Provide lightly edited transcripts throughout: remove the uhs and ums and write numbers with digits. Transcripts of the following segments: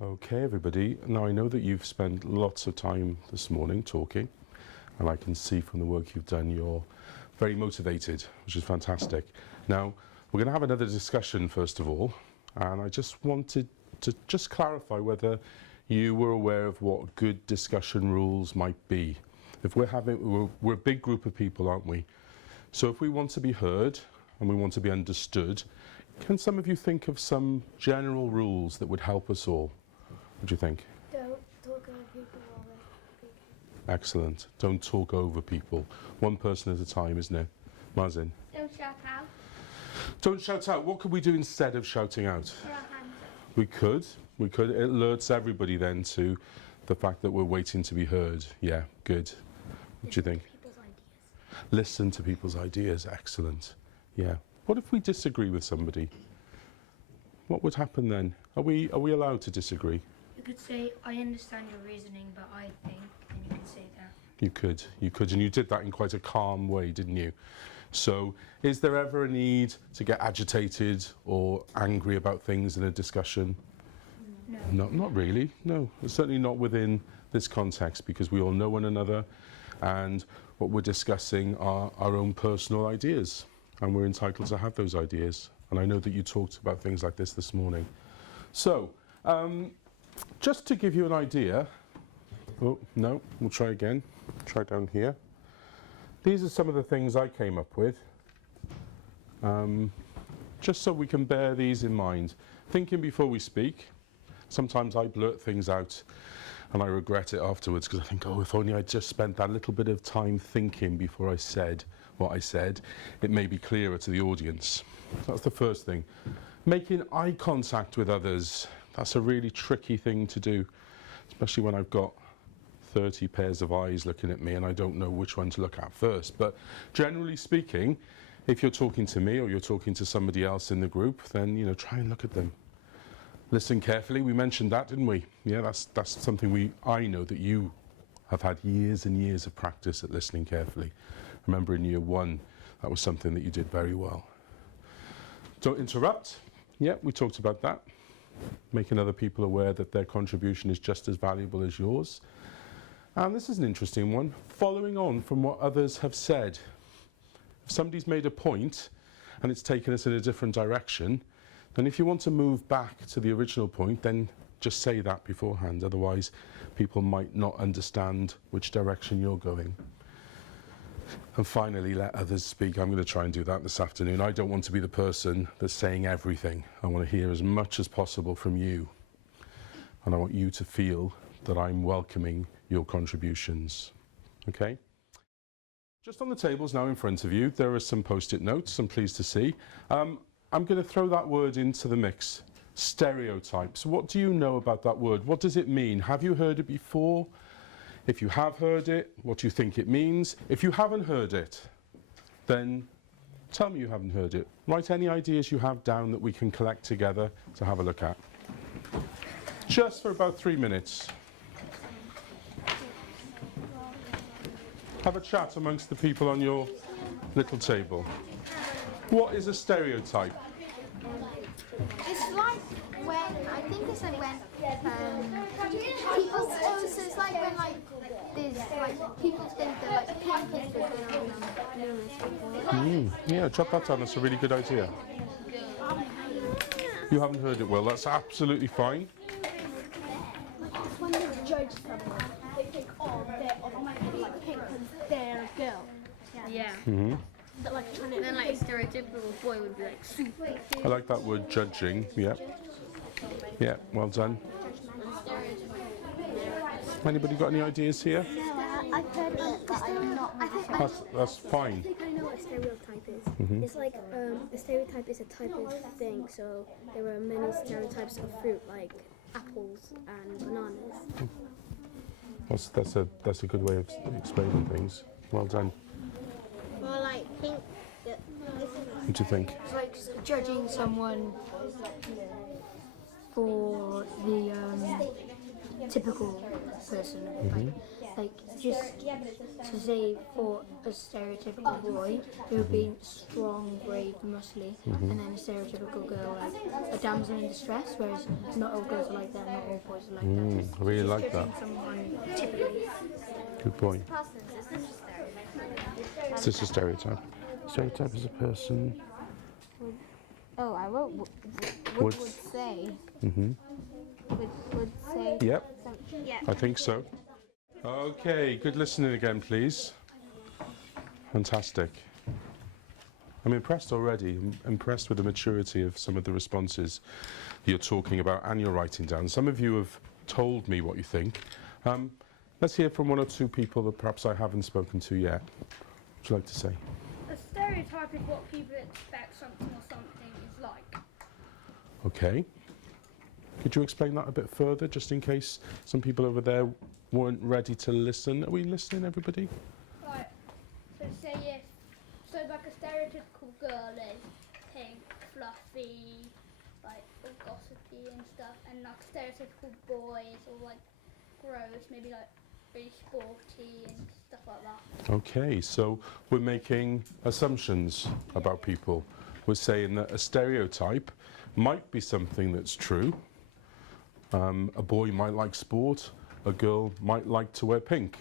Okay, everybody. Now, I know that you've spent lots of time this morning talking, and I can see from the work you've done you're very motivated, which is fantastic. Now, we're going to have another discussion first of all, and I just wanted to just clarify whether you were aware of what good discussion rules might be. If we're a big group of people, aren't we? So if we want to be heard and we want to be understood, can some of you think of some general rules that would help us all? What do you think? Don't talk over people while they're speaking. Excellent. Don't talk over people. One person at a time, isn't it? Mazin? Don't shout out. Don't shout out. What could we do instead of shouting out? Put our hands up. We could. It alerts everybody then to the fact that we're waiting to be heard. Yeah, good. What do you think? People's ideas. Listen to people's ideas. Excellent. Yeah. What if we disagree with somebody? What would happen then? Are we allowed to disagree? You could say, I understand your reasoning, but I think, and you could say that. You could, and you did that in quite a calm way, didn't you? So, is there ever a need to get agitated or angry about things in a discussion? No. Not really, no. Certainly not within this context, because we all know one another, and what we're discussing are our own personal ideas, and we're entitled to have those ideas. And I know that you talked about things like this morning. So, just to give you an idea, oh, no, we'll try again. Try down here. These are some of the things I came up with, just so we can bear these in mind. Thinking before we speak. Sometimes I blurt things out and I regret it afterwards because I think, oh, if only I'd just spent that little bit of time thinking before I said what I said, it may be clearer to the audience. So that's the first thing. Making eye contact with others. That's a really tricky thing to do, especially when I've got 30 pairs of eyes looking at me and I don't know which one to look at first. But generally speaking, if you're talking to me or you're talking to somebody else in the group, then, you know, try and look at them. Listen carefully. We mentioned that, didn't we? Yeah, that's something I know that you have had years and years of practice at listening carefully. Remember in year 1, that was something that you did very well. Don't interrupt. Yeah, we talked about that. Making other people aware that their contribution is just as valuable as yours. And this is an interesting one. Following on from what others have said. If somebody's made a point and it's taken us in a different direction, then if you want to move back to the original point, then just say that beforehand. Otherwise, people might not understand which direction you're going. And finally, let others speak. I'm going to try and do that this afternoon. I don't want to be the person that's saying everything. I want to hear as much as possible from you. And I want you to feel that I'm welcoming your contributions. Okay? Just on the tables now in front of you, there are some post-it notes, I'm pleased to see. I'm going to throw that word into the mix. Stereotypes. What do you know about that word? What does it mean? Have you heard it before? If you have heard it, what do you think it means? If you haven't heard it, then tell me you haven't heard it. Write any ideas you have down that we can collect together to have a look at. Just for about 3 minutes. Have a chat amongst the people on your little table. What is a stereotype? It's like when, I think it's like when people, so it's like when like there's like people think that like pampers are going on Yeah, jot that down, that's a really good idea. You haven't heard it well, that's absolutely fine. It's when they judge someone, they think, oh, they're like pink because they're a girl. Yeah. But like trying to, And then like a stereotypical boy would be like super. I like that word, judging. Yeah. Yeah, well done. Anybody got any ideas here? I've heard of it, but I'm not. That's fine. I think I know what a stereotype is. It's like a stereotype is a type of thing. So there are many stereotypes of fruit, like apples and bananas. That's a good way of explaining things. Well done. Well, like pink. What do you think? It's like judging someone for the typical person. Like, like just to say for a stereotypical boy, it would be strong, brave, muscly, and then a stereotypical girl like a damsel in distress. Whereas not all girls are like that, not all boys are like that. I really like that. Someone typically. Good point. Is this a stereotype? Stereotype is a person. Oh, I wrote would say. Mm-hmm. Would say. Yep, Yeah. I think so. Okay, good listening again, please. Fantastic. I'm impressed already. I'm impressed with the maturity of some of the responses you're talking about and you're writing down. Some of you have told me what you think. Let's hear from one or two people that perhaps I haven't spoken to yet. What would you like to say? A stereotype is what people expect something or something is like. Okay. Could you explain that a bit further, just in case some people over there weren't ready to listen? Are we listening, everybody? Right. So say yes. So like a stereotypical girl is pink, fluffy, like all gossipy and stuff, and like stereotypical boys or like gross, maybe like really sporty and stuff like that. Okay, so we're making assumptions about people. We're saying that a stereotype might be something that's true. A boy might like sport, a girl might like to wear pink.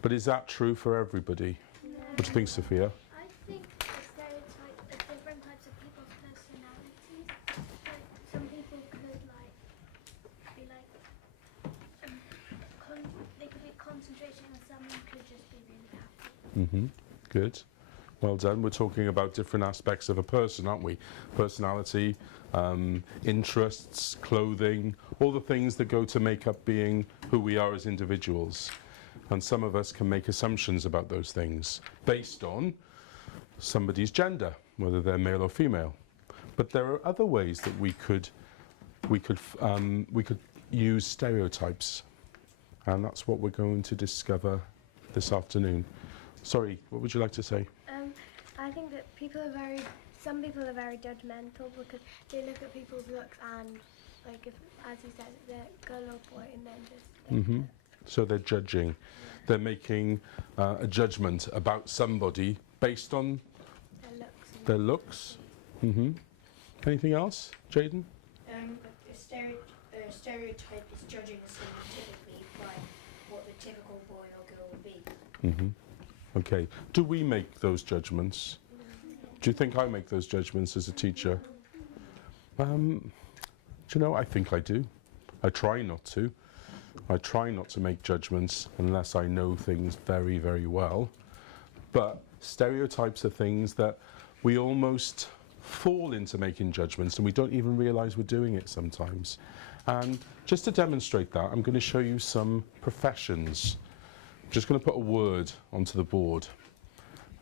But is that true for everybody? What do you think, Sophia? I think a stereotype are different types of people's personalities. Like some people could be they could be concentrating and someone could just be really happy. Good. Well done. We're talking about different aspects of a person, aren't we? Personality, interests, clothing, all the things that go to make up being who we are as individuals. And some of us can make assumptions about those things based on somebody's gender, whether they're male or female. But there are other ways that we could use stereotypes, and that's what we're going to discover this afternoon. Sorry, what would you like to say? I think that some people are very judgmental because they look at people's looks and like if, as you said, they're girl or boy and then just So they're judging. They're making a judgment about somebody based on their looks. their looks. Anything else, Jaden? A stereotype is judging someone typically by what the typical boy or girl would be. Okay. Do we make those judgments? Do you think I make those judgments as a teacher? Do you know, I think I do. I try not to. I try not to make judgments unless I know things very, very well. But stereotypes are things that we almost fall into making judgments and we don't even realise we're doing it sometimes. And just to demonstrate that, I'm going to show you some professions. I'm just going to put a word onto the board.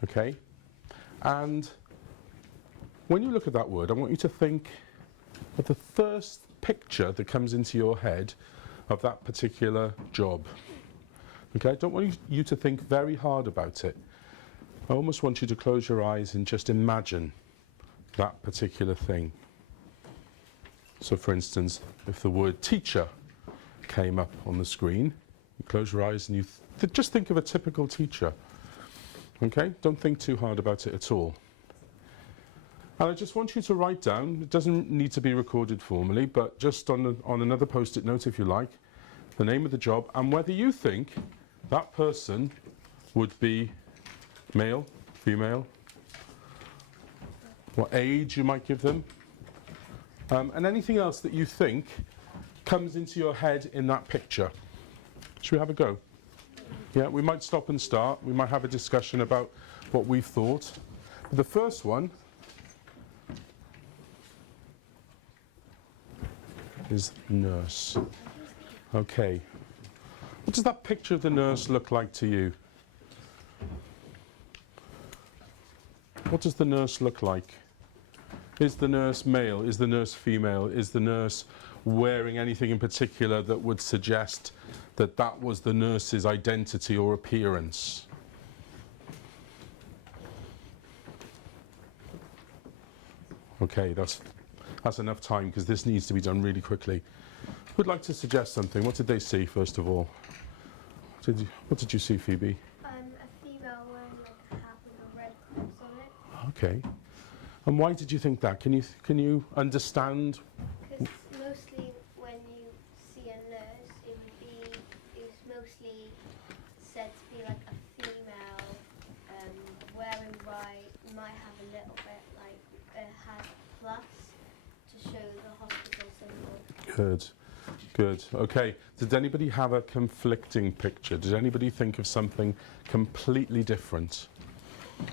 Okay? And when you look at that word, I want you to think of the first picture that comes into your head of that particular job. Okay, I don't want you to think very hard about it. I almost want you to close your eyes and just imagine that particular thing. So for instance, if the word teacher came up on the screen, you close your eyes and you just think of a typical teacher. Okay, don't think too hard about it at all. And I just want you to write down, it doesn't need to be recorded formally, but just on another post-it note if you like, the name of the job and whether you think that person would be male, female, what age you might give them, and anything else that you think comes into your head in that picture. Should we have a go? Yeah, we might stop and start. We might have a discussion about what we've thought. The first one is nurse. Okay. What does that picture of the nurse look like to you? What does the nurse look like? Is the nurse male? Is the nurse female? Is the nurse wearing anything in particular that would suggest that that was the nurse's identity or appearance? Okay, that's enough time because this needs to be done really quickly. Who'd like to suggest something? What did they see first of all? What did you see, Phoebe? A female wearing like a hat with a red cross on it. Okay. And why did you think that? Can you understand? Because mostly when you see a nurse, it's mostly said to be like a female, wearing white, might have a little bit like a hat plus to show the hospital symbol. Good. Good. Okay. Did anybody have a conflicting picture? Did anybody think of something completely different?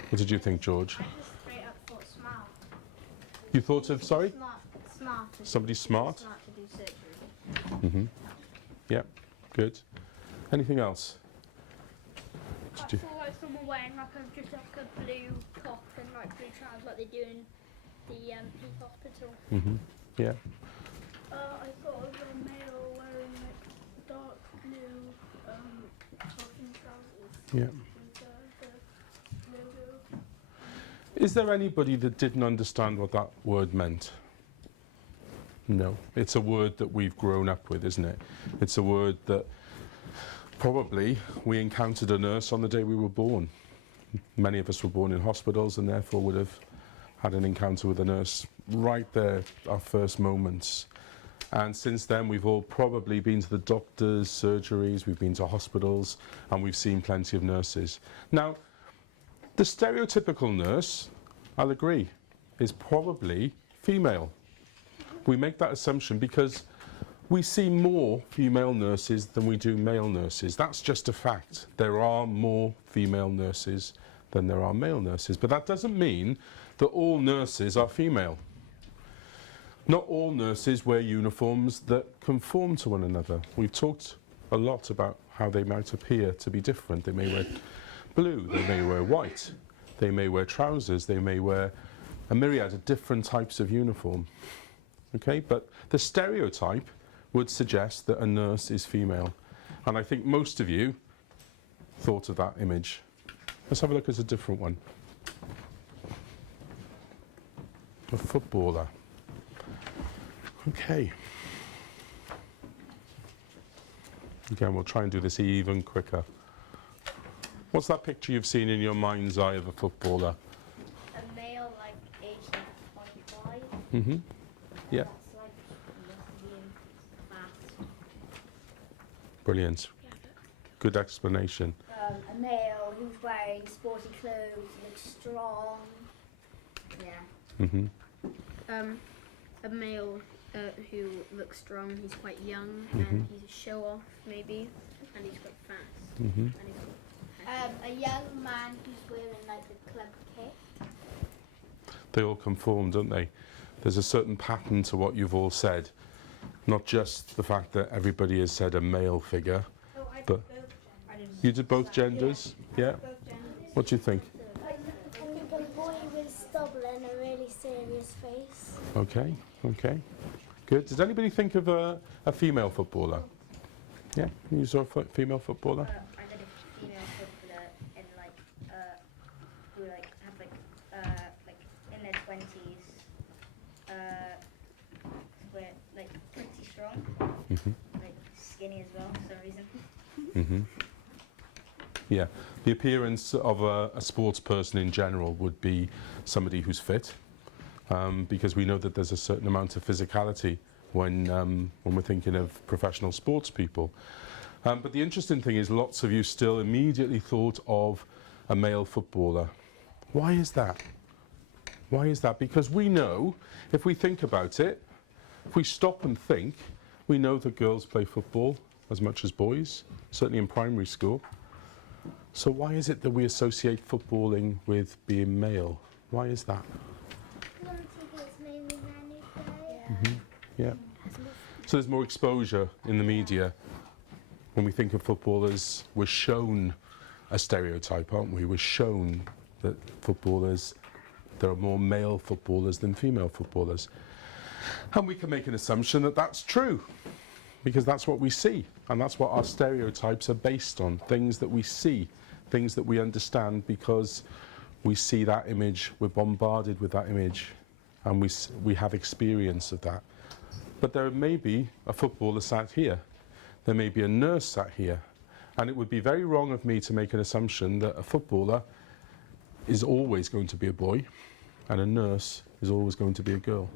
What did you think, George? I just straight up thought smart. You thought of, sorry? Smart. Somebody smart? Smart to do surgery. Mm-hmm. Yeah. Good. Anything else? I Did you- saw like someone wearing just like a blue top and like blue trousers like they do in the Peak Hospital. Mm-hmm. Yeah. I thought of a male wearing like dark blue top and trousers Yeah. with the logo. Is there anybody that didn't understand what that word meant? No. It's a word that we've grown up with, isn't it? It's a word that probably we encountered a nurse on the day we were born. Many of us were born in hospitals and therefore would have had an encounter with a nurse right there, our first moments. And since then, we've all probably been to the doctors, surgeries, we've been to hospitals, and we've seen plenty of nurses. Now, the stereotypical nurse, I'll agree, is probably female. We make that assumption because we see more female nurses than we do male nurses. That's just a fact. There are more female nurses than there are male nurses. But that doesn't mean that all nurses are female. Not all nurses wear uniforms that conform to one another. We've talked a lot about how they might appear to be different. They may wear blue, they may wear white, they may wear trousers, they may wear a myriad of different types of uniform. Okay, but the stereotype would suggest that a nurse is female. And I think most of you thought of that image. Let's have a look at a different one. A footballer. Okay. Again, we'll try and do this even quicker. What's that picture you've seen in your mind's eye of a footballer? A male like aged like 25. Mm-hmm. Yeah. That's like lesbian fast. Brilliant. Good explanation. A male who's wearing sporty clothes, looks strong. Yeah. Mm-hmm. A male who looks strong, he's quite young, Mhm. and he's a show-off maybe, and he's quite fast. Mm-hmm. And he's A young man who's wearing like a club kit. They all conform, don't they? There's a certain pattern to what you've all said. Not just the fact that everybody has said a male figure, Oh, I did but both genders. you did both genders? Yeah? Both genders. What do you think? I think a boy with stubble and a really serious face. Okay, okay. Good. Does anybody think of a female footballer? Yeah, you saw a female footballer? I did a female footballer in who have in their 20s, were like pretty strong, Mm-hmm. like skinny as well for some reason. Mm-hmm. Yeah, the appearance of a sports person in general would be somebody who's fit, because we know that there's a certain amount of physicality when we're thinking of professional sports people. But the interesting thing is lots of you still immediately thought of a male footballer. Why is that? Why is that? Because we know, if we think about it, if we stop and think, we know that girls play football as much as boys, certainly in primary school. So why is it that we associate footballing with being male? Why is that? I think it's mainly men who play. Mm-hmm. Yeah. So there's more exposure in the media. When we think of footballers, we're shown a stereotype, aren't we? We're shown that footballers, there are more male footballers than female footballers. And we can make an assumption that that's true, because that's what we see, and that's what our stereotypes are based on, things that we see, things that we understand because we see that image, we're bombarded with that image, and we have experience of that. But there may be a footballer sat here, there may be a nurse sat here, And it would be very wrong of me to make an assumption that a footballer is always going to be a boy and a nurse is always going to be a girl.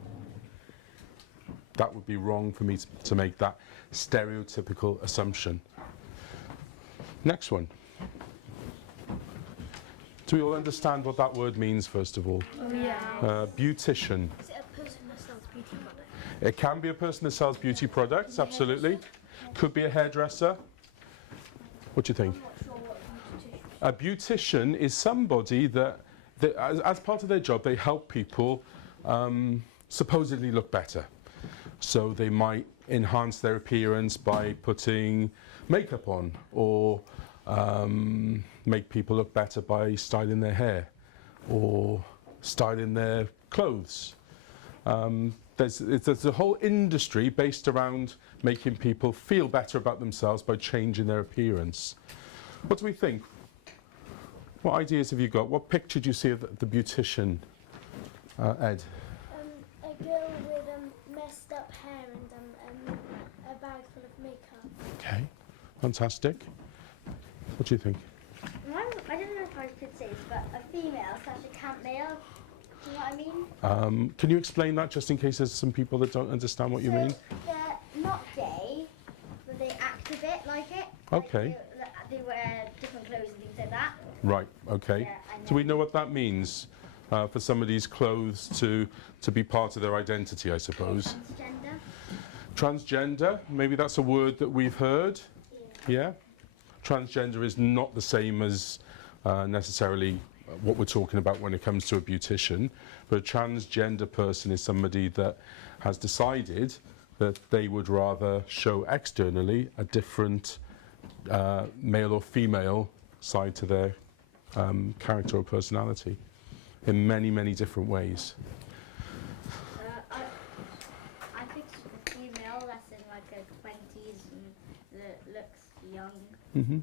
That would be wrong for me to make that stereotypical assumption. Next one. Do we all understand what that word means, first of all? Beautician. Is it a person that sells beauty products? It can be a person that sells beauty products, absolutely. Could be a hairdresser. What do you think? A beautician is somebody that as part of their job, they help people supposedly look better. So they might enhance their appearance by putting makeup on, or make people look better by styling their hair or styling their clothes. There's a whole industry based around making people feel better about themselves by changing their appearance. What do we think? What ideas have you got? What picture do you see of the beautician, Ed? A girl with messed up hair and a bag full of makeup. Okay, fantastic. What do you think? I don't know if I could say this, but a female slash a camp male. Do you know what I mean? Can you explain that, just in case there's some people that don't understand what you mean? They're not gay, but they act a bit like it. Okay. Like they wear different clothes and things like that. Right, okay. Yeah, I know. Do we know what that means for somebody's clothes to be part of their identity, I suppose? Transgender. Transgender, maybe that's a word that we've heard. Yeah? Transgender is not the same as necessarily what we're talking about when it comes to a beautician, but a transgender person is somebody that has decided that they would rather show externally a different male or female side to their character or personality in many, many different ways. I think a female that's in like her 20s and that looks young. Mm-hmm.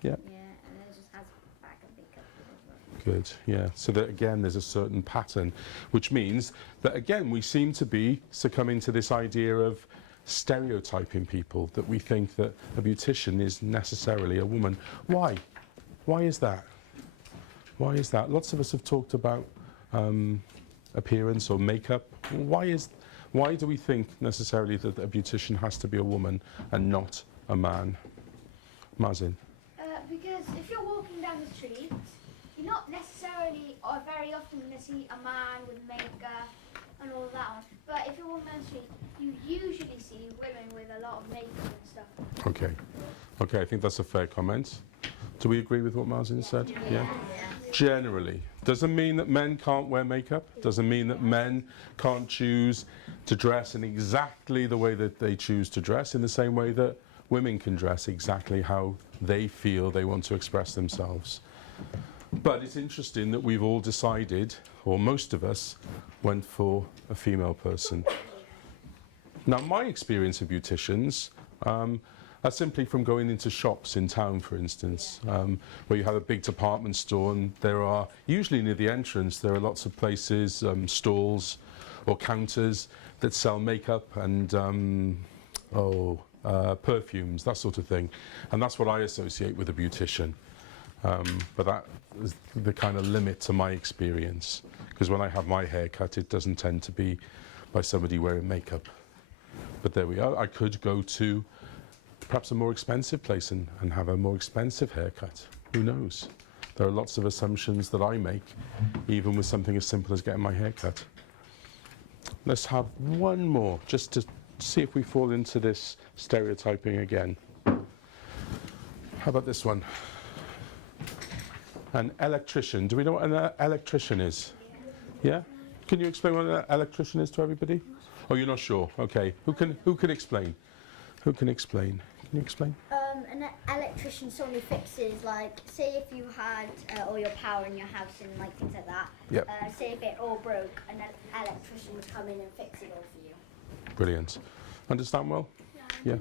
Yeah. Yeah, and then just has back and makeup. Good, yeah. So that again, there's a certain pattern, which means that again, we seem to be succumbing to this idea of stereotyping people, that we think that a beautician is necessarily a woman. Why? Why is that? Why is that? Lots of us have talked about appearance or makeup. Why do we think necessarily that a beautician has to be a woman and not a man? Mazin? Because if you're walking down the street, you're not necessarily or very often going to see a man with makeup and all that on. But if you're walking down the street, you usually see women with a lot of makeup and stuff. Okay. Okay, I think that's a fair comment. Do we agree with what Mazin said? Yeah. Generally. Doesn't mean that men can't wear makeup. Doesn't mean that men can't choose to dress in exactly the way that they choose to dress, in the same way that women can dress exactly how they feel they want to express themselves. But it's interesting that we've all decided, or most of us, went for a female person. Now, my experience of beauticians are simply from going into shops in town, for instance, where you have a big department store, and there are, usually near the entrance, there are lots of places, stalls or counters that sell makeup and perfumes, that sort of thing. And that's what I associate with a beautician. But that is the kind of limit to my experience, because when I have my hair cut, it doesn't tend to be by somebody wearing makeup. But there we are. I could go to perhaps a more expensive place and have a more expensive haircut. Who knows? There are lots of assumptions that I make, even with something as simple as getting my hair cut. Let's have one more, just to see if we fall into this stereotyping again. How about this one? An electrician. Do we know what an electrician is? Yeah? Can you explain what an electrician is to everybody? Oh, you're not sure? Okay. Who can explain? Who can explain? Can you explain? An electrician, someone who fixes, like, say if you had all your power in your house and like things like that. Yep. Say if it all broke, an electrician would come in and fix it all for you. Brilliant. Understand well? Yeah.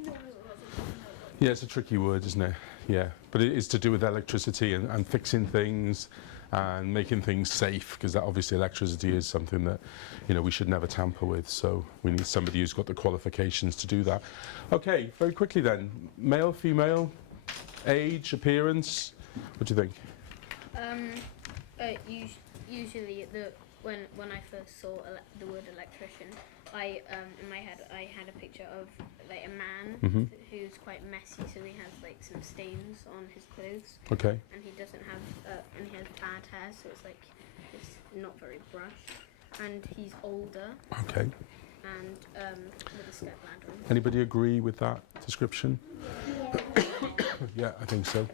Yeah, it's a tricky word, isn't it? Yeah, but it is to do with electricity and fixing things and making things safe, because that obviously electricity is something that, you know, we should never tamper with. So we need somebody who's got the qualifications to do that. Okay, very quickly then, male, female, Age, appearance? What do you think? Usually when I first saw the word electrician, in my head I had a picture of like a man who's quite messy, so he has like some stains on his clothes. Okay. And he doesn't have and he has bad hair, so it's not very brushed, and he's older. Okay. And with a step ladder. Anybody agree with that description? Yeah. Yeah, I think so.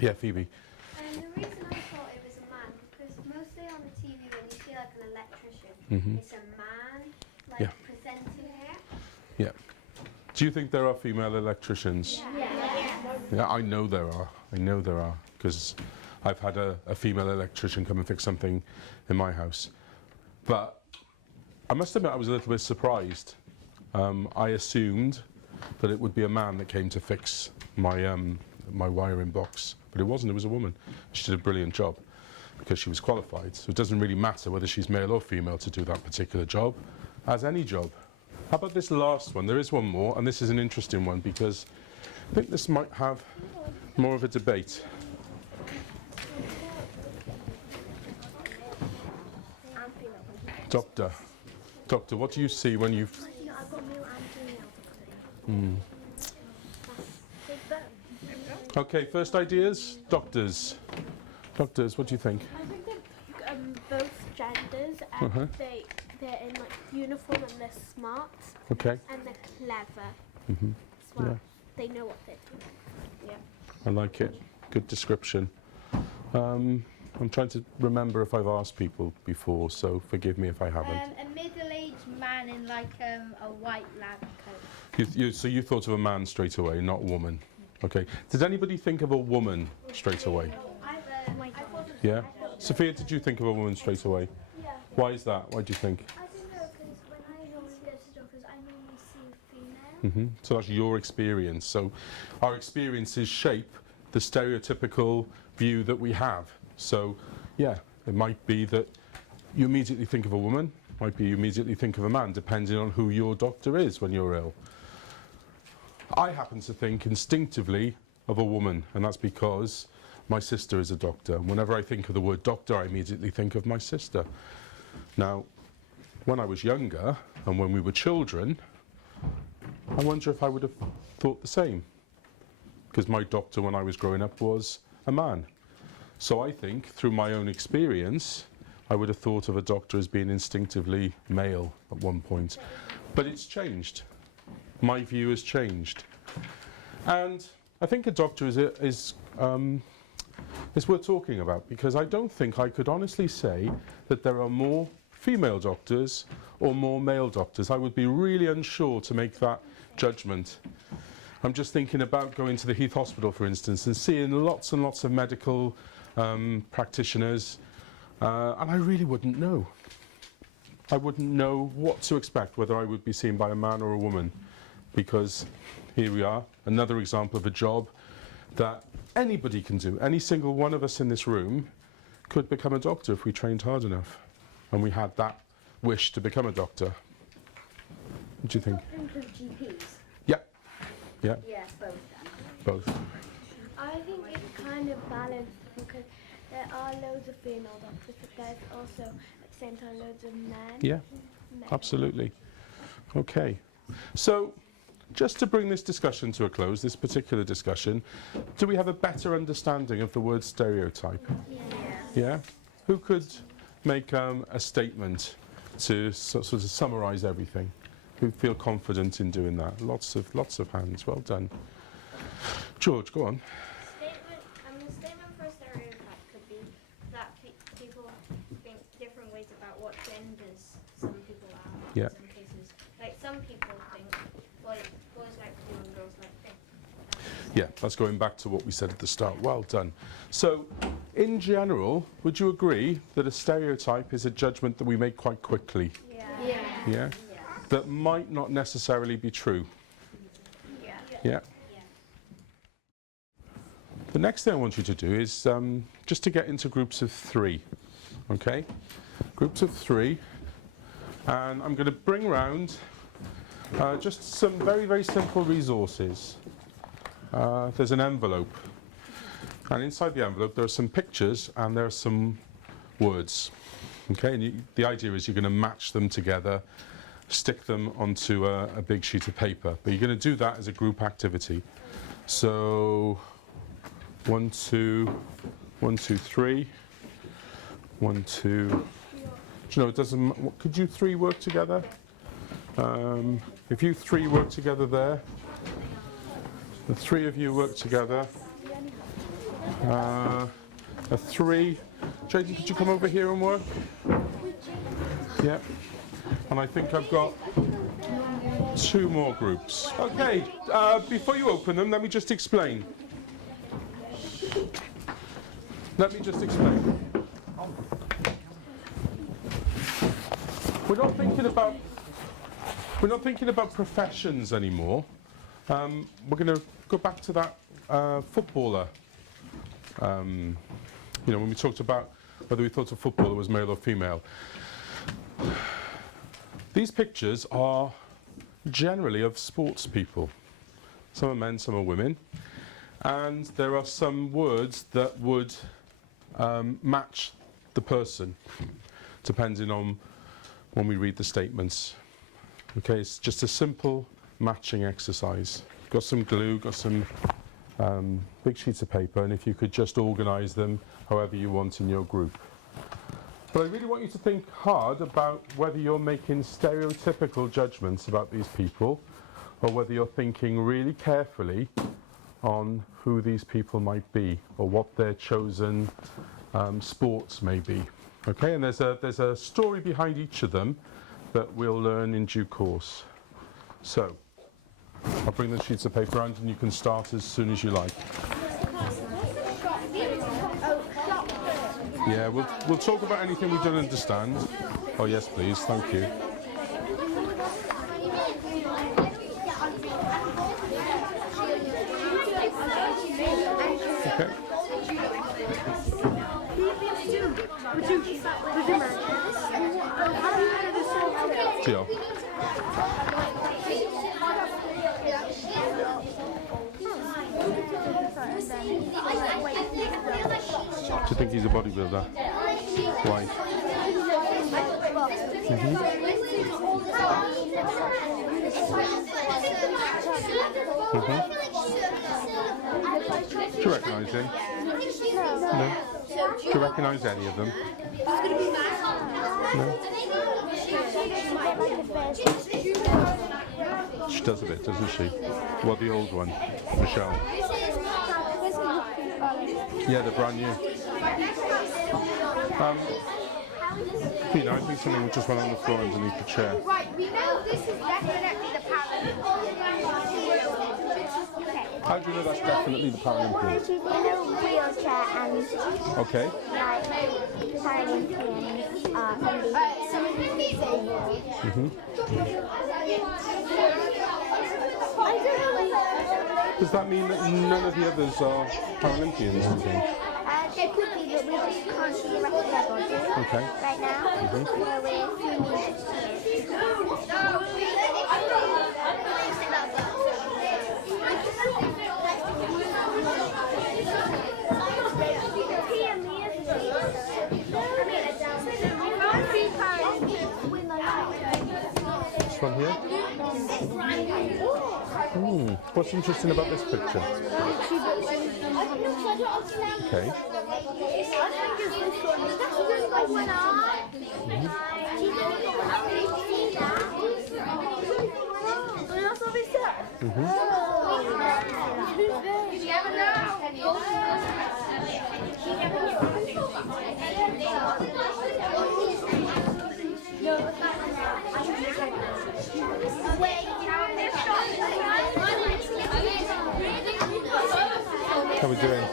Yeah, Phoebe. And the reason I thought it was a man, because mostly on the TV when you see like an electrician, it's a man like presenting it. Yeah. Do you think there are female electricians? Yeah. Yeah, I know there are. I know there are, because I've had a female electrician come and fix something in my house. But I must admit I was a little bit surprised. I assumed that it would be a man that came to fix my my wiring box, but it wasn't. It was a woman. She did a brilliant job because she was qualified. So it doesn't really matter whether she's male or female to do that particular job, as any job. How about this last one? There is one more, and this is an interesting one because I think this might have more of a debate. Doctor, what do you see when you've... I've got male and female. Okay, first ideas? Doctors, what do you think? I think they're both genders, and they're in like uniform and they're smart Okay. and they're clever Mhm. as well. Yeah. They know what they're doing. I like it. Good description. I'm trying to remember if I've asked people before, so forgive me if I haven't. A middle-aged man in like a white lab coat. So you thought of a man straight away, not a woman. Okay. Did anybody think of a woman straight away? Yeah? Sophia, did you think of a woman straight away? Yeah. Why is that? Why do you think? I don't know, because when I normally go to doctors, I normally see female. So that's your experience. So our experiences shape the stereotypical view that we have. So yeah, it might be that you immediately think of a woman, might be you immediately think of a man, depending on who your doctor is when you're ill. I happen to think instinctively of a woman, and that's because my sister is a doctor. Whenever I think of the word doctor, I immediately think of my sister. Now, when I was younger, and when we were children, I wonder if I would have thought the same. Because my doctor when I was growing up was a man. So I think, through my own experience, I would have thought of a doctor as being instinctively male at one point. But it's changed. My view has changed. And I think a doctor is worth talking about, because I don't think I could honestly say that there are more female doctors or more male doctors. I would be really unsure to make that judgment. I'm just thinking about going to the Heath Hospital, for instance, and seeing lots and lots of medical practitioners, and I really wouldn't know. I wouldn't know what to expect, whether I would be seen by a man or a woman, because here we are, another example of a job that anybody can do. Any single one of us in this room could become a doctor if we trained hard enough, and we had that wish to become a doctor. What do you think? Include GPs? Yeah. Yeah, Yes, both then. both. I think it's kind of balanced because there are loads of female doctors, but there's also at the same time loads of men. Yeah, absolutely. Okay. So, just to bring this discussion to a close, this particular discussion, do we have a better understanding of the word stereotype? Yeah? Who could make a statement to sort of summarise everything? Who feel confident in doing that? Lots of hands. Well done. George, go on. The statement for a stereotype could be that people think different ways about what genders some people are Yeah. in some cases. Like some people think boys like blue and girls like pink. Yeah, that's going back to what we said at the start. Well done. So, in general, would you agree that a stereotype is a judgment that we make quite quickly? Yeah? That might not necessarily be true. Yeah? The next thing I want you to do is just to get into groups of 3. Okay? Groups of 3. And I'm going to bring round just some very, very simple resources. there's an envelope. And inside the envelope there are some pictures and there are some words. Okay, and the idea is you're going to match them together, stick them onto a big sheet of paper. But you're going to do that as a group activity. So 1, 2, 1, 2, 3. 1, 2. Do you know, it doesn't. Could you three work together? If you three work together there, the three of you work together. A 3. Tracy, could you come over here and work? Yeah. And I think I've got 2 more groups. Okay, before you open them, let me just explain. We're not thinking about professions anymore. We're going to go back to that footballer. You know, when we talked about whether we thought a footballer was male or female. These pictures are generally of sports people. Some are men, some are women. And there are some words that would match the person, depending on when we read the statements. Okay, it's just a simple matching exercise. Got some glue, got some big sheets of paper, and if you could just organise them however you want in your group. But I really want you to think hard about whether you're making stereotypical judgments about these people, or whether you're thinking really carefully on who these people might be, or what their chosen sports may be. Okay, and there's a story behind each of them that we'll learn in due course. So, I'll bring the sheets of paper around and you can start as soon as you like. Yeah, we'll talk about anything we don't understand. Oh yes, please, thank you. Okay. Deal. Do you think he's a bodybuilder? Why? Do you recognise him? No. Do you recognise any of them? No. She does a bit, doesn't she? Well, the old one, Michelle. Yeah, they're brand new. You know, I think something just went on the floor underneath the chair. Right, we know this is definitely the Paralympics. How do you know that's definitely the Paralympics? You know, wheelchair and Okay. like Paralympians are Does that mean that none of the others are Paralympians? It could be, but we just can't see the rest of their body Okay. right now. Where we're This one here? What's interesting about this picture? Okay. How are we doing?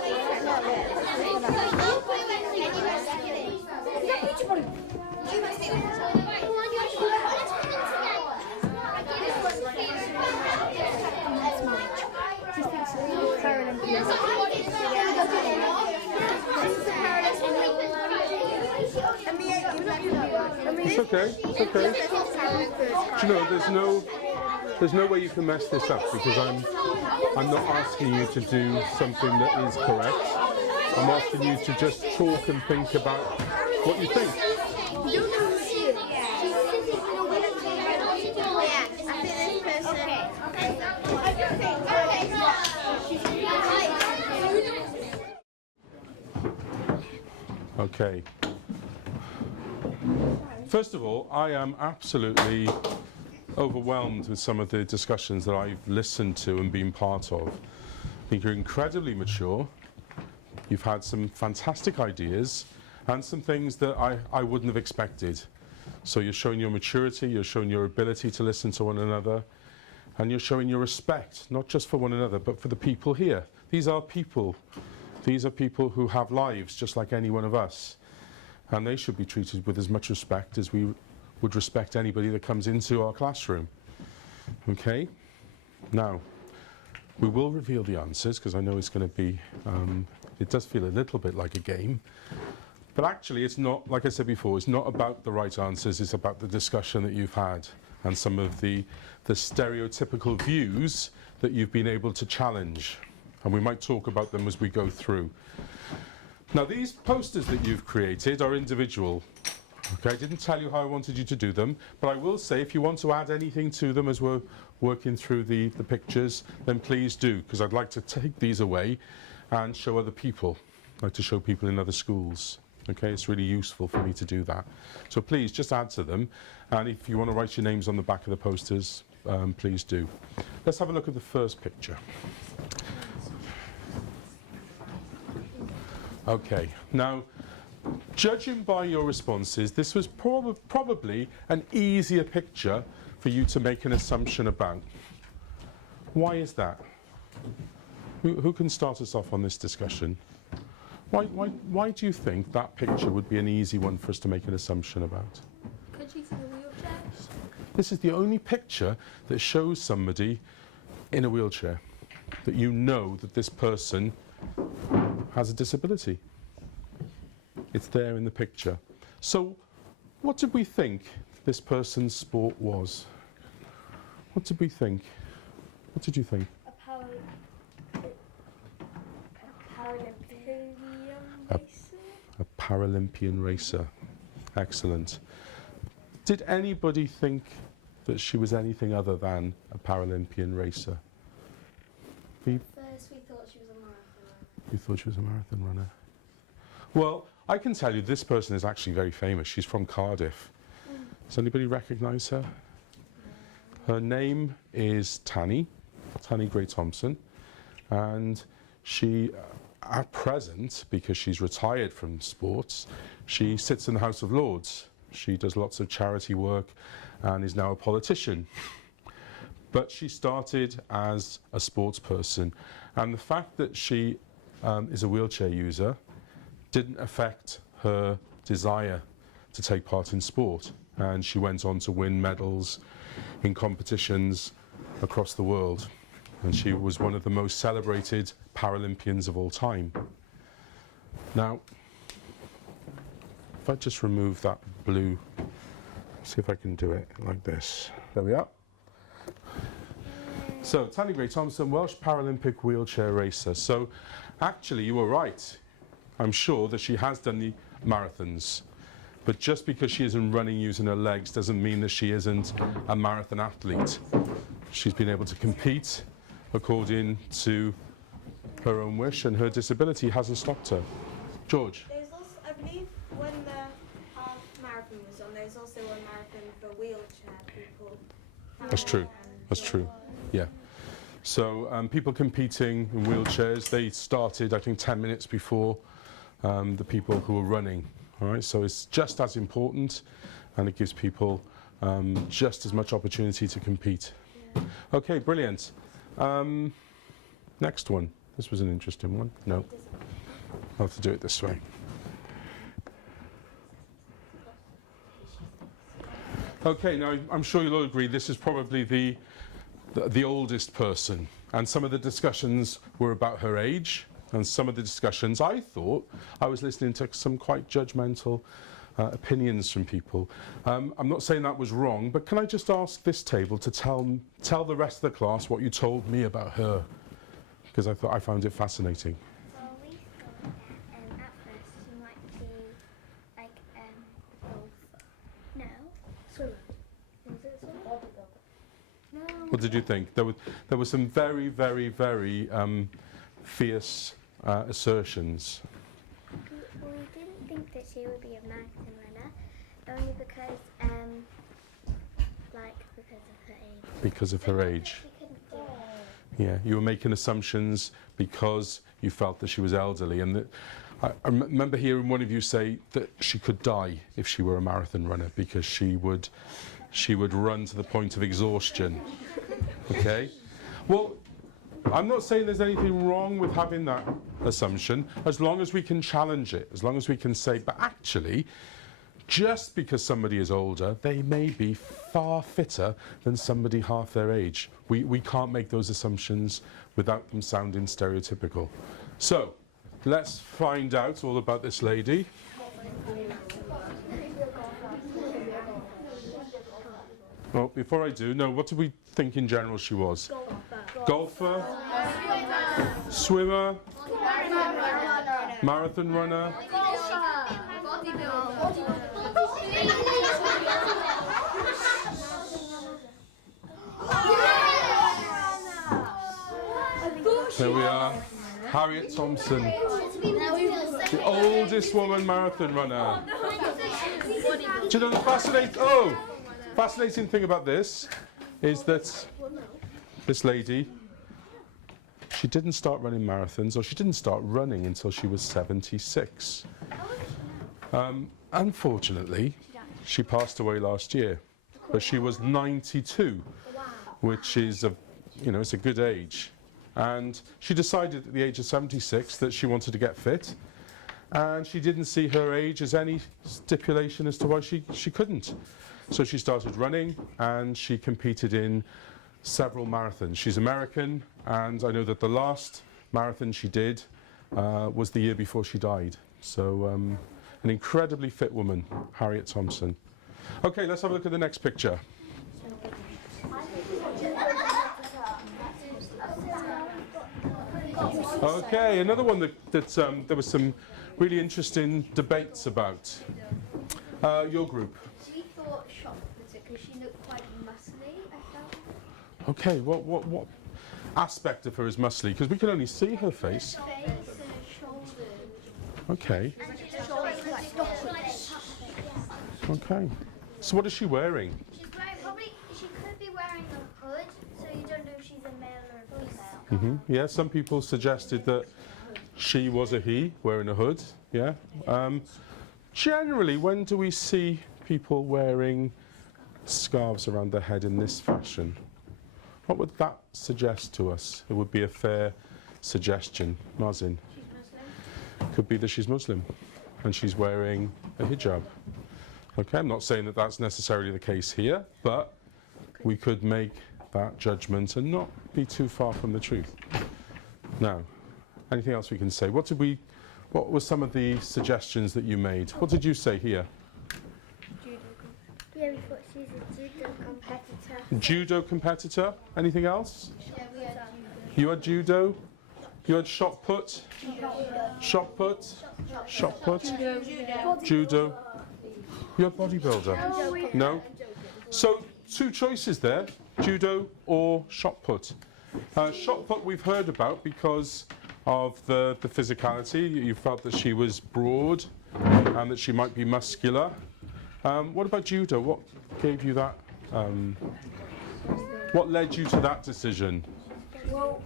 It's okay, it's okay. Do you know, there's no way you can mess this up because I'm not asking you to do something that is correct. I'm asking you to just talk and think about what you think. Okay. First of all, I am absolutely overwhelmed with some of the discussions that I've listened to and been part of. I think you're incredibly mature. You've had some fantastic ideas and some things that I wouldn't have expected. So you're showing your maturity, you're showing your ability to listen to one another, and you're showing your respect, not just for one another, but for the people here. These are people. These are people who have lives just like any one of us. And they should be treated with as much respect as we would respect anybody that comes into our classroom. Okay? Now, we will reveal the answers, because I know it's going to be, it does feel a little bit like a game. But actually, it's not, like I said before, it's not about the right answers, it's about the discussion that you've had and some of the stereotypical views that you've been able to challenge. And we might talk about them as we go through. Now, these posters that you've created are individual. Okay, I didn't tell you how I wanted you to do them, but I will say if you want to add anything to them as we're working through the pictures, then please do, because I'd like to take these away and show other people. I'd like to show people in other schools. Okay, it's really useful for me to do that. So please just add to them, and if you want to write your names on the back of the posters, please do. Let's have a look at the first picture. Okay, now, judging by your responses, this was probably an easier picture for you to make an assumption about. Why is that? Who can start us off on this discussion? Why do you think that picture would be an easy one for us to make an assumption about? Could you see the wheelchair? This is the only picture that shows somebody in a wheelchair, that you know that this person has a disability. It's there in the picture. So, what did we think this person's sport was? What did we think? What did you think? A Paralympian racer. Excellent. Did anybody think that she was anything other than a Paralympian racer? First we thought she was a marathon runner. You thought she was a marathon runner? Well, I can tell you this person is actually very famous. She's from Cardiff. Does anybody recognise her? Her name is Tanni Gray Thompson, and she, at present, because she's retired from sports, she sits in the House of Lords. She does lots of charity work and is now a politician. But she started as a sports person, and the fact that she is a wheelchair user didn't affect her desire to take part in sport, and she went on to win medals in competitions across the world, and she was one of the most celebrated Paralympians of all time. Now, if I just remove that blue, see if I can do it like this. There we are. So, Tanni Gray Thompson, Welsh Paralympic wheelchair racer. So, actually, you were right. I'm sure that she has done the marathons, but just because she isn't running using her legs doesn't mean that she isn't a marathon athlete. She's been able to compete according to her own wish, and her disability hasn't stopped her. George? There's also, I believe, when the half marathon was on, there's also a marathon for wheelchair people. That's true. That's true. Yeah. So people competing in wheelchairs, they started, I think, 10 minutes before the people who were running. All right. So it's just as important, and it gives people just as much opportunity to compete. Yeah. Okay, brilliant. Next one. This was an interesting one. No. I'll have to do it this way. Okay, now I'm sure you'll all agree this is probably the oldest person, and some of the discussions were about her age, and some of the discussions I thought I was listening to some quite judgmental opinions from people. I'm not saying that was wrong, but can I just ask this table to tell the rest of the class what you told me about her? because I found it fascinating. Well, we thought at first she might be like a golfer. No. Swimmer. Was it a swimmer? No. What did you think? There were some very, very, very fierce assertions. We didn't think that she would be a marathon runner, only because of her age. Because of her age. She couldn't do it. Yeah, you were making assumptions because you felt that she was elderly, and that I remember hearing one of you say that she could die if she were a marathon runner because she would run to the point of exhaustion. Okay? Well, I'm not saying there's anything wrong with having that assumption, as long as we can challenge it, as long as we can say, but actually, just because somebody is older, they may be far fitter than somebody half their age. We can't make those assumptions without them sounding stereotypical. So, let's find out all about this lady. Well, before I do, what do we think in general she was? Golfer? Swimmer? Marathon runner? There we are. Harriet Thompson, the oldest woman marathon runner. Do you know the fascinating thing about this is that this lady, she didn't start running marathons, or she didn't start running until she was 76. Unfortunately, she passed away last year, but she was 92, which is it's a good age. And she decided at the age of 76 that she wanted to get fit, and she didn't see her age as any stipulation as to why she couldn't. So she started running, and she competed in several marathons. She's American, and I know that the last marathon she did was the year before she died. So an incredibly fit woman, Harriet Thompson. Okay, let's have a look at the next picture. Okay, another one that there was some really interesting debates about. Your group. She thought shot putter because she looked quite muscly, I felt. Okay, what aspect of her is muscly? Because we can only see her face. Face and her shoulders. Okay. Okay. So what is she wearing? She's wearing she could be wearing a hood, so you don't know if she's a male or a female. Yeah, some people suggested that she was a he wearing a hood. Yeah. Generally, when do we see people wearing scarves around their head in this fashion? What would that suggest to us? It would be a fair suggestion. Mazin? She's Muslim. Could be that she's Muslim and she's wearing a hijab. Okay, I'm not saying that that's necessarily the case here, but we could make that judgment and not be too far from the truth. Now, anything else we can say? What were some of the suggestions that you made? What did you say here? Yeah, we thought she's a judo competitor. Judo competitor? Anything else? Yeah, we had You had judo? You had shot put? Shot put? Shot put? Judo? You had bodybuilder? No? So, two choices there, judo or shot put. Shot put we've heard about because of the physicality. You felt that she was broad and that she might be muscular. What about judo? What gave you that? What led you to that decision? Well,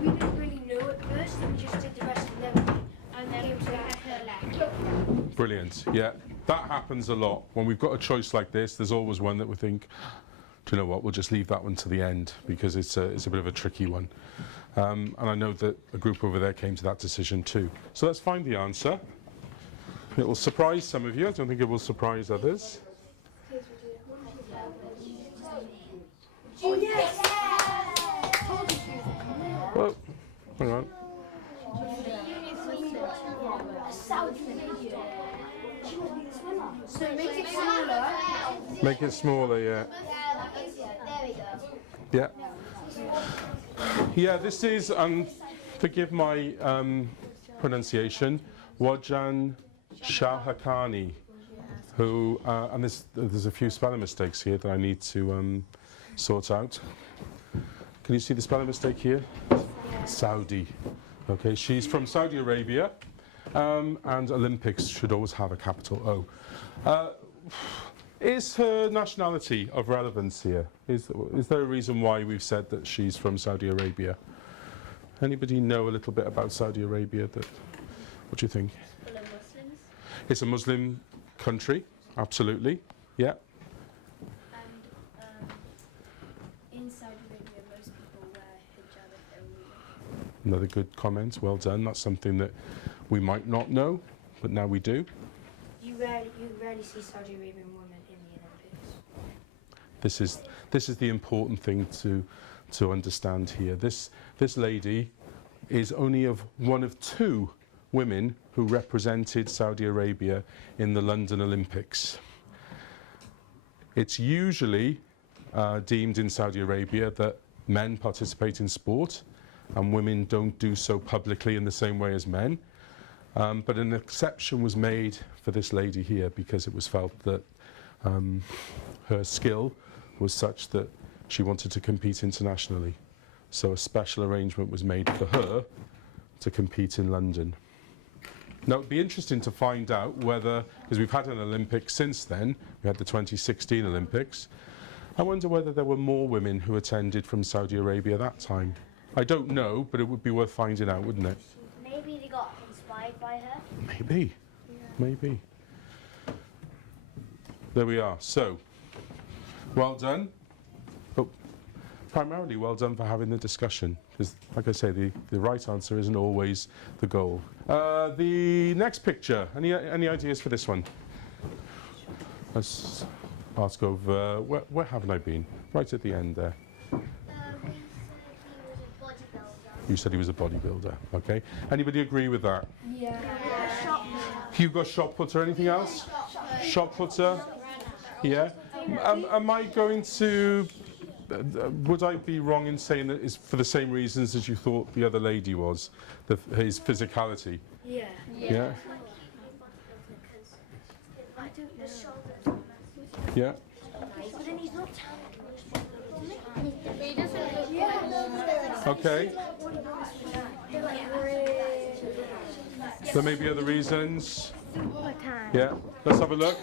we didn't really know at first, we just did the rest of them and then came to that. Brilliant. Yeah, that happens a lot. When we've got a choice like this, there's always one that we think, do you know what, we'll just leave that one to the end because it's a bit of a tricky one. And I know that a group over there came to that decision too. So let's find the answer. It will surprise some of you. I don't think it will surprise others. Oh, yes! Oh, hang on. So make it smaller. Make it smaller, yeah. there we go. Yeah. Yeah, this is, forgive my pronunciation, Wajan Shahakani, who, and there's a few spelling mistakes here that I need to sort out. Can you see the spelling mistake here? Saudi. Okay, she's from Saudi Arabia, and Olympics should always have a capital O. Is her nationality of relevance here? Is there a reason why we've said that she's from Saudi Arabia? Anybody know a little bit about Saudi Arabia? What do you think? Full of Muslims. It's a Muslim country, absolutely. Yeah. And in Saudi Arabia, most people wear hijab if they're ruling. Another good comment. Well done. That's something that we might not know, but now we do. You rarely see Saudi Arabian women in the Olympics. This is the important thing to understand here. This lady is only one of two women who represented Saudi Arabia in the London Olympics. It's usually deemed in Saudi Arabia that men participate in sport and women don't do so publicly in the same way as men. But an exception was made for this lady here because it was felt that her skill was such that she wanted to compete internationally. So a special arrangement was made for her to compete in London. Now it'd be interesting to find out whether, because we've had an Olympics since then, we had the 2016 Olympics, I wonder whether there were more women who attended from Saudi Arabia that time. I don't know, but it would be worth finding out, wouldn't it? Maybe they got inspired by her. Maybe, maybe. There we are. So, well done. But primarily well done for having the discussion. Because, like I say, the right answer isn't always the goal. The next picture. Any ideas for this one? Let's ask over. Where haven't I been? Right at the end there. You said he was a bodybuilder. Okay. Anybody agree with that? Yeah. Hugo shot putter. Anything else? Shot putter. Yeah. Am I going to? Would I be wrong in saying that it's for the same reasons as you thought the other lady was, his physicality? Yeah. Yeah. Yeah. Okay. There may be other reasons. Yeah. Let's have a look.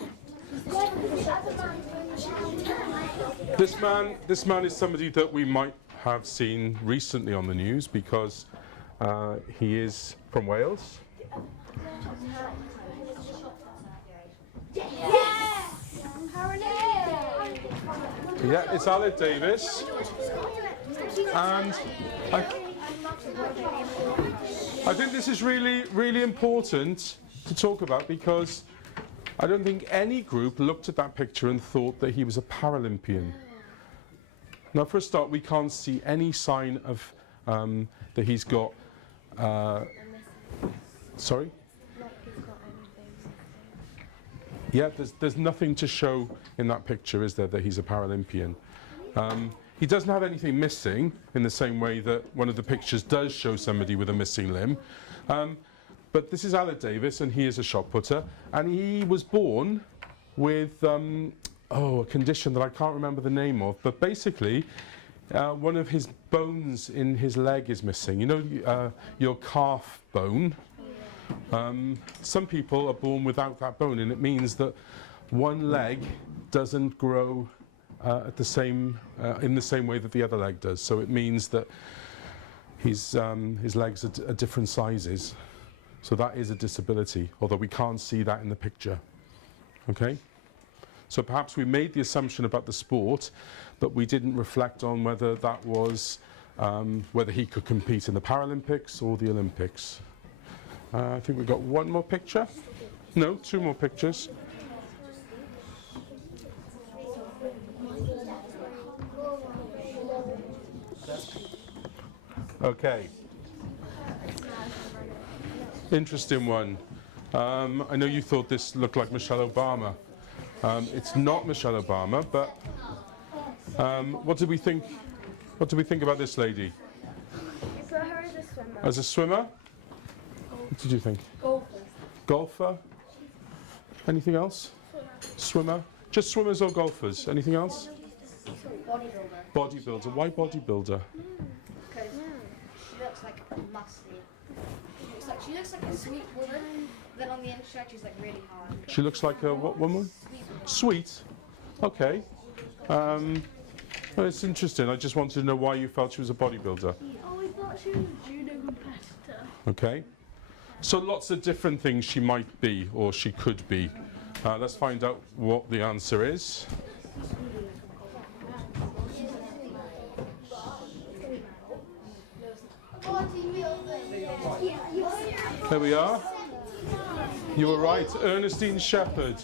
This man is somebody that we might have seen recently on the news because he is from Wales. Yeah, it's Aled Davis. And I think this is really, really important to talk about because I don't think any group looked at that picture and thought that he was a Paralympian. Now, for a start, we can't see any sign of that he's got. Sorry? Yeah, there's nothing to show in that picture, is there, that he's a Paralympian? He doesn't have anything missing in the same way that one of the pictures does show somebody with a missing limb. But this is Aled Davis, and he is a shot putter, and he was born with a condition that I can't remember the name of, but basically one of his bones in his leg is missing. You know, your calf bone. Some people are born without that bone, and it means that one leg doesn't grow in the same way that the other leg does. So it means that his legs are different sizes. So that is a disability, although we can't see that in the picture. Okay? So perhaps we made the assumption about the sport, but we didn't reflect on whether that was whether he could compete in the Paralympics or the Olympics. I think we've got one more picture. No, two more pictures. Okay. Interesting one. I know you thought this looked like Michelle Obama. It's not Michelle Obama, but what do we think? What do we think about this lady? You put her as a swimmer As a swimmer? What did you think? Golfer? Anything else? Swimmer? Just swimmers or golfers? Anything else? Bodybuilder. Why bodybuilder? Because she looks like muscly. She looks like a sweet woman, then on the inside she's like really hard. She looks like a what woman? Sweet. Okay. Well, it's interesting. I just wanted to know why you felt she was a bodybuilder. Oh, we thought she was a judo competitor. Okay. So lots of different things she might be or she could be. Let's find out what the answer is. There we are. You were right, Ernestine Shepherd,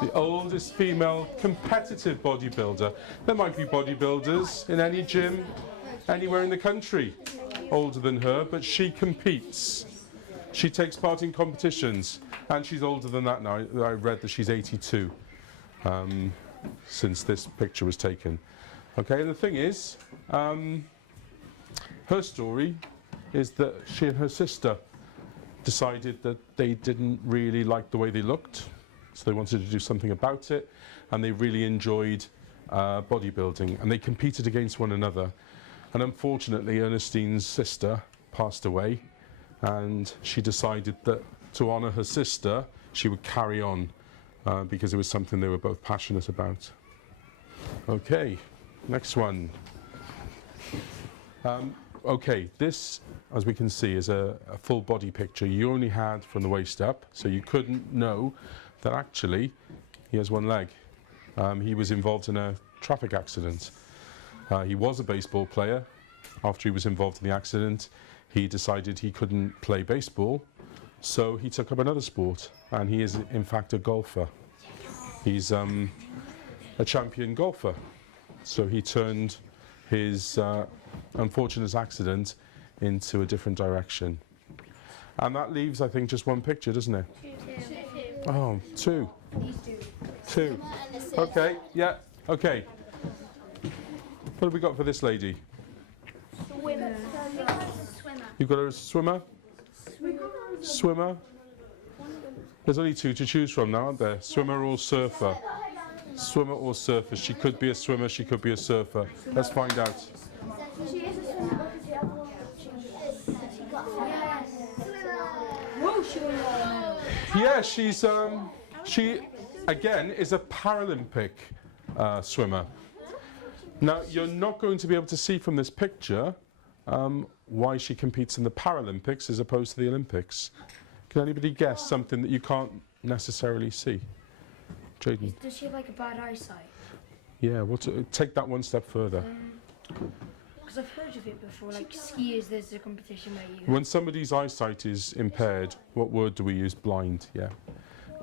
the oldest female competitive bodybuilder. There might be bodybuilders in any gym anywhere in the country older than her, but she competes. She takes part in competitions, and she's older than that now. I read that she's 82 since this picture was taken. Okay, and the thing is, her story is that she and her sister decided that they didn't really like the way they looked, so they wanted to do something about it, and they really enjoyed bodybuilding, and they competed against one another. And unfortunately, Ernestine's sister passed away, and she decided that to honour her sister, she would carry on because it was something they were both passionate about. Okay, next one. Okay, this, as we can see, is a full body picture. You only had from the waist up, so you couldn't know that actually he has one leg. He was involved in a traffic accident. He was a baseball player. After he was involved in the accident, he decided he couldn't play baseball, so he took up another sport, and he is in fact a golfer. He's a champion golfer. So he turned his unfortunate accident into a different direction. And that leaves, I think, just one picture, doesn't it? Two. Oh, two. Two. Okay, yeah, okay. What have we got for this lady? You've got her as a swimmer? Swimmer? There's only two to choose from now, aren't there? Swimmer or surfer? Swimmer or surfer? She could be a swimmer, she could be a surfer. Let's find out. Yeah, she again is a Paralympic swimmer. Now, you're not going to be able to see from this picture why she competes in the Paralympics as opposed to the Olympics. Can anybody guess something that you can't necessarily see? Jaden? Does she have like a bad eyesight? Yeah, take that one step further. Because I've heard of it before, like skiers, there's a competition where you... When somebody's eyesight is impaired, what word do we use? Blind, yeah.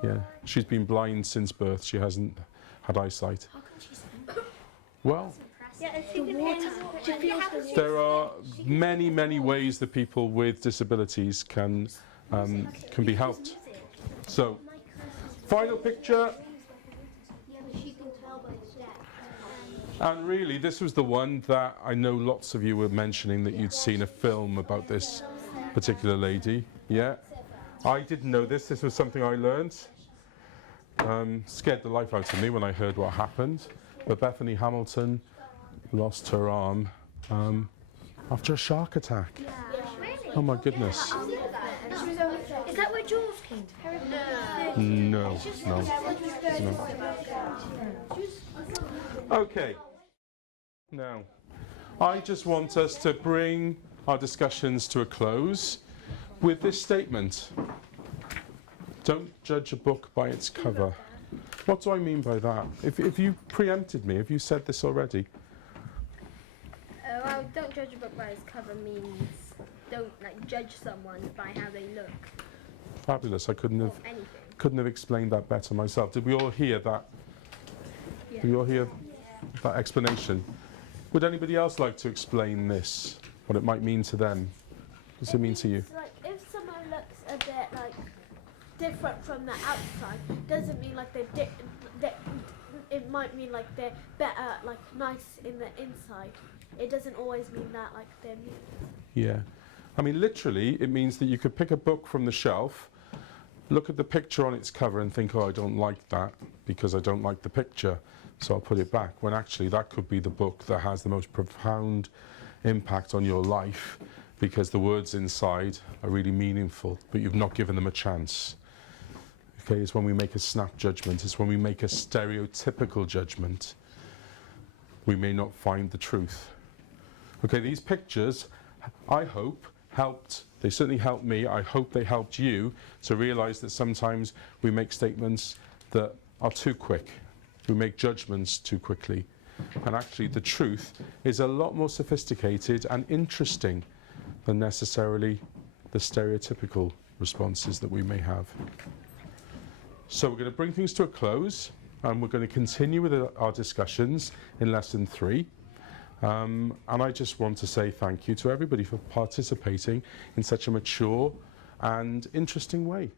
Yeah, she's been blind since birth. She hasn't had eyesight. How can she swim? Well, Yeah, there are many, many ways that people with disabilities can be helped. So, final picture. And really, this was the one that I know lots of you were mentioning that you'd seen a film about this particular lady. Yeah, I didn't know this. This was something I learned. Scared the life out of me when I heard what happened. But Bethany Hamilton lost her arm after a shark attack. Oh my goodness. Is that where Jules came from? No. Okay. Now, I just want us to bring our discussions to a close with this statement. Don't judge a book by its cover. What do I mean by that? If you preempted me, have you said this already? Well, don't judge a book by its cover means don't judge someone by how they look. Fabulous. I couldn't Anything. have explained that better myself. Did we all hear that? Yeah. Did we all hear that explanation? Would anybody else like to explain this? What it might mean to them? What does it mean to you? Like if someone looks a bit different from the outside, doesn't mean it might mean they're better, nice in the inside. It doesn't always mean that they're mean. Yeah. I mean, literally, it means that you could pick a book from the shelf, look at the picture on its cover and think, oh, I don't like that because I don't like the picture, so I'll put it back. When actually that could be the book that has the most profound impact on your life because the words inside are really meaningful, but you've not given them a chance. Okay, it's when we make a snap judgment, it's when we make a stereotypical judgment, we may not find the truth. Okay, these pictures, I hope, helped, they certainly helped me, I hope they helped you to realise that sometimes we make statements that are too quick. We make judgments too quickly. And actually the truth is a lot more sophisticated and interesting than necessarily the stereotypical responses that we may have. So we're going to bring things to a close and we're going to continue with our discussions in lesson 3. And I just want to say thank you to everybody for participating in such a mature and interesting way.